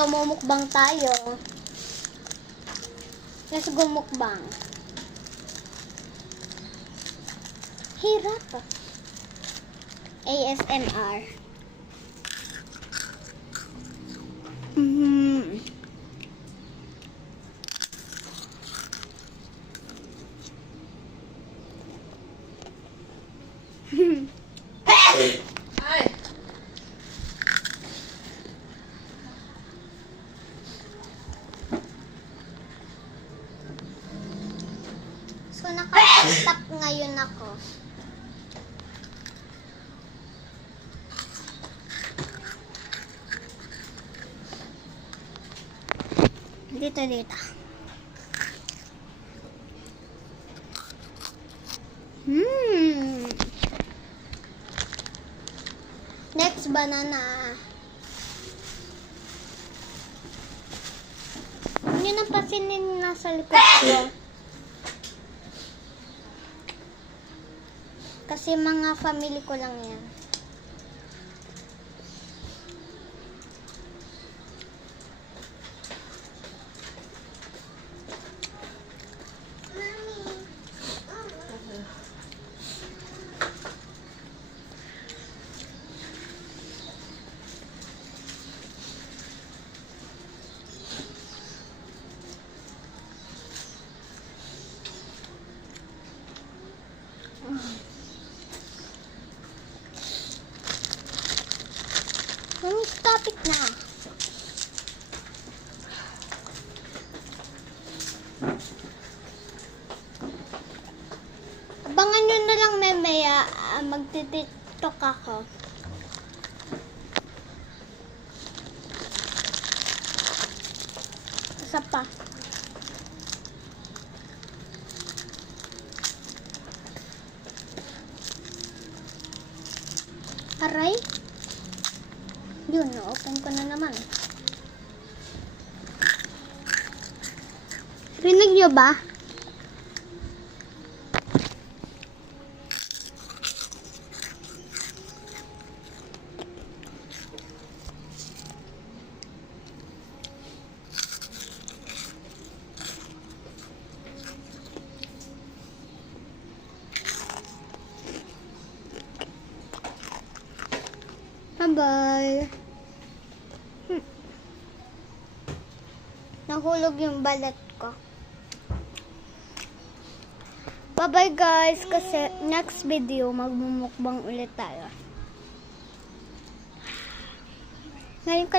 So, mumukbang tayo. Let's go mukbang. Hirap. ASMR. Ay! So, naka-stop ngayon ako. Dito. Next, banana. Yun ang pasinin nasa likod ko. Kasi mga family ko lang yan. Stop it na. Abangan nyo na lang mamaya, magti-tiktok ako. Isa pa. Aray. Yun, na-open ko na naman. Rinig nyo ba? Bye-bye. Nahulog yung balat ko. Bye-bye guys, kasi next video magmumukbang ulit tayo. Ngayon ko lang